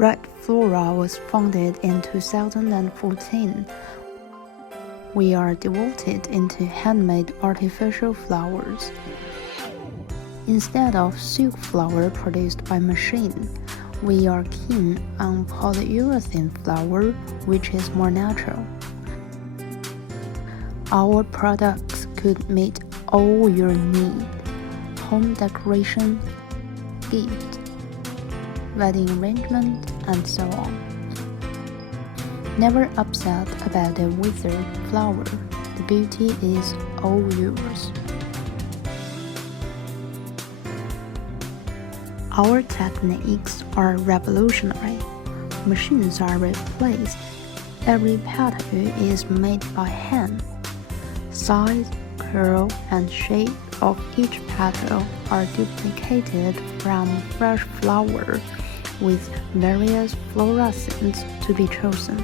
Red Floral was founded in 2014. We are devoted into handmade artificial flowers. Instead of silk flower produced by machine, we are keen on polyurethane flower, which is more natural. Our products could meet all your needs: home decoration, gift, wedding arrangement, and so on. Never upset about a withered flower. The beauty is all yours. Our techniques are revolutionary. Machines are replaced. Every petal is made by hand. Size, curl, and shape of each petal are duplicated from fresh flower, with various fluorescents to be chosen.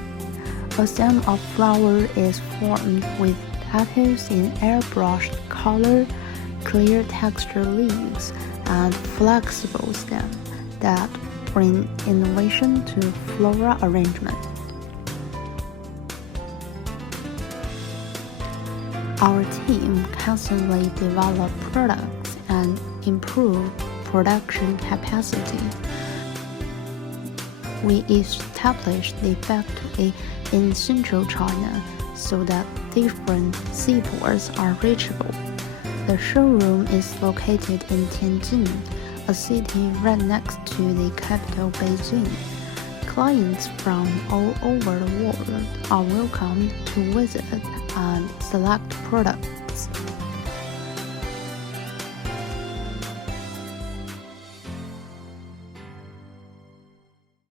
A stem of flower is formed with petals in airbrushed color, clear texture leaves, and flexible stem that bring innovation to floral arrangement. Our team constantly develop products and improve production capacity. We established the factory in central China so that different seaports are reachable. The showroom is located in Tianjin, a city right next to the capital Beijing. Clients from all over the world are welcome to visit and select products.